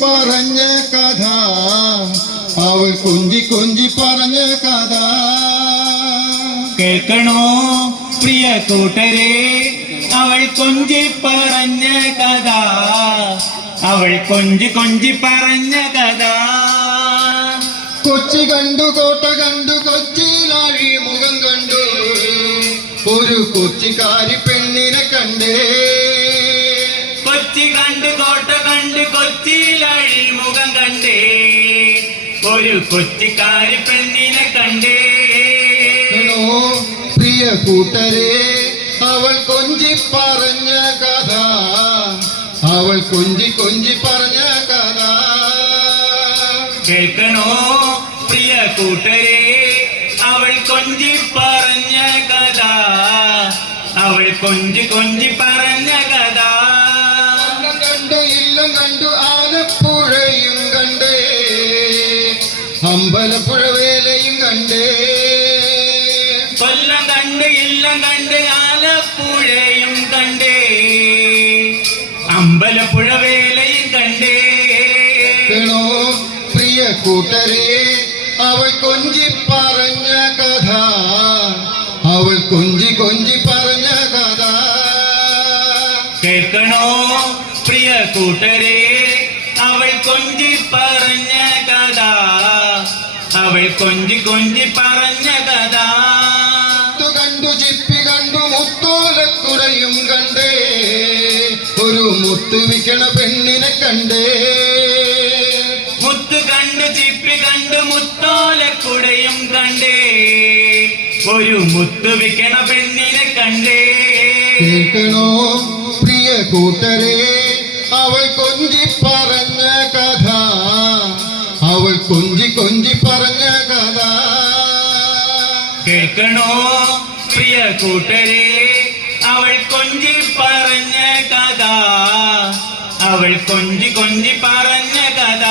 പറഞ്ഞ കഥ, അവൾ കൊഞ്ചി കൊഞ്ചി പറഞ്ഞ കഥ. കേൾക്കണോ പ്രിയ കൂട്ടരെ, അവൾ കൊഞ്ചി പറഞ്ഞ കഥ, അവൾ കൊഞ്ചി കൊഞ്ചി പറഞ്ഞ കഥ. കൊച്ചി കണ്ടു കോട്ട കണ്ടു കൊച്ചിയിലാഴി മുഖം കണ്ടു, ഒരു കൊച്ചിക്കാരി പെണ്ണിനെ കണ്ടേ. കൊച്ചി കണ്ട് കോട്ട കണ്ട് കൊച്ചിയിലാഴി മുഖം കണ്ടേ, ഒരു കൊച്ചിക്കാരി പെണ്ണിനെ കണ്ടേ. പ്രിയ കൂട്ടരെ, അവൾ കൊഞ്ചി പറഞ്ഞ കഥ, അവൾ കൊഞ്ചി കൊഞ്ചി പറഞ്ഞ കഥ. കേൾക്കണോ പ്രിയ കൂട്ടരെ, അവൾ കൊഞ്ചി പറഞ്ഞ കഥ, അവൾ കൊഞ്ചി കൊഞ്ചി പറഞ്ഞ കഥ. കണ്ടു ഇല്ലം കണ്ടു ആലപ്പുഴയും കണ്ടേ, അമ്പലപ്പുഴ വേലയും കണ്ടേ. കൊല്ലം കണ്ട് ഇല്ലം കണ്ട് ആലപ്പുഴയും കണ്ടേ, അമ്പലപ്പുഴ വേലയും കണ്ടേ. പ്രിയ കൂട്ടരെ, അവൾ കൊഞ്ചി പറഞ്ഞ കഥ, അവൾ കൊഞ്ചി കൊഞ്ചി പറഞ്ഞ കഥ. കേൾക്കണോ പ്രിയ കൂട്ടരെ, അവൾ കൊഞ്ചി പറഞ്ഞ കഥ, അവൾ കൊഞ്ചി കൊഞ്ചി പറഞ്ഞ കഥ. കണ്ടു ചിപ്പി കണ്ടു മുത്തോലക്കുടയും കണ്ടേ, ഒരു മുത്ത് വിൽക്കണ പെണ്ണിനെ കണ്ടേ. മുത്ത് കണ്ടു ചിപ്പി കണ്ടു മുത്തോലക്കുടയും കണ്ടേ, ഒരു മുത്ത് വിൽക്കണ പെണ്ണിനെ കണ്ടേ. കേൾക്കണോ പ്രിയ കൂട്ടരെ, അവൾ കൊഞ്ചി പറഞ്ഞ കഥ, അവൾ കൊഞ്ചി കൊഞ്ചി പറഞ്ഞ കഥ. കേൾക്കണോ പ്രിയ കൂട്ടരെ, അവൾ കൊഞ്ചി പറഞ്ഞ കഥ, അവൾ കൊഞ്ചി കൊഞ്ചി പറഞ്ഞ കഥ.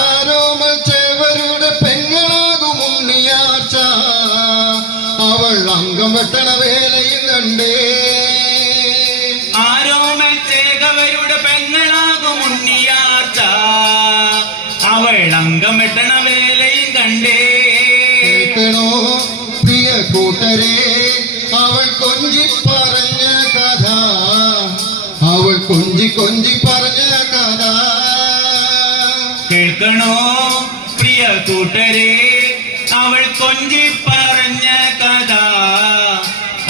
ആരോമൽ ചേവരുടെ പെങ്ങളാകും ഉണ്ണിയാർച്ച, അവൾ അംഗം വെട്ടണ വേലയും കണ്ടേ. ആരോമൽ ചേകവരുടെ പെങ്ങളാകും ഉണ്ണിയാർച്ച, അവൾ അംഗം വെട്ടണ വേലയും കണ്ടേ. കേൾക്കണോ പ്രിയ കൂട്ടരെ, അവൾ കൊഞ്ചി പറഞ്ഞ കഥ, അവൾ കൊഞ്ചി കൊഞ്ചി പറഞ്ഞ കഥ. കേൾക്കണോ പ്രിയ കൂട്ടരെ, അവൾ കൊഞ്ചി പറഞ്ഞ കഥ,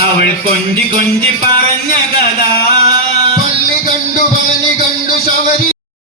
അവൾ കൊഞ്ചി കൊഞ്ചി പറഞ്ഞ കഥ.